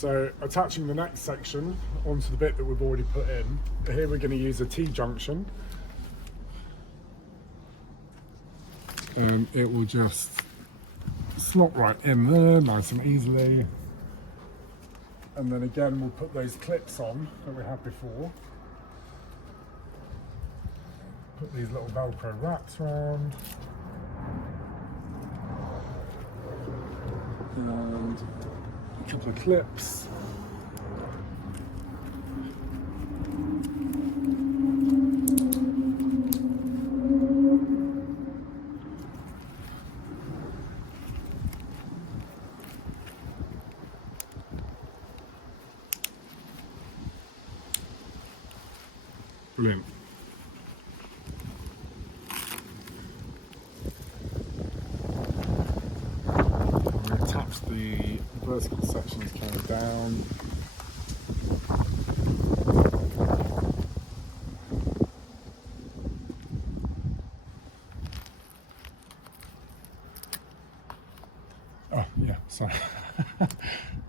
So attaching the next section onto the bit that we've already put in, here we're going to use a T-junction. And it will just slot right in there, nice and easily. And then again, we'll put those clips on that we had before. Put these little Velcro wraps around. And a couple of clips. Brilliant. We attach the vertical sections kind of down. Oh yeah, sorry.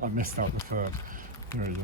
I missed out the third. There we go.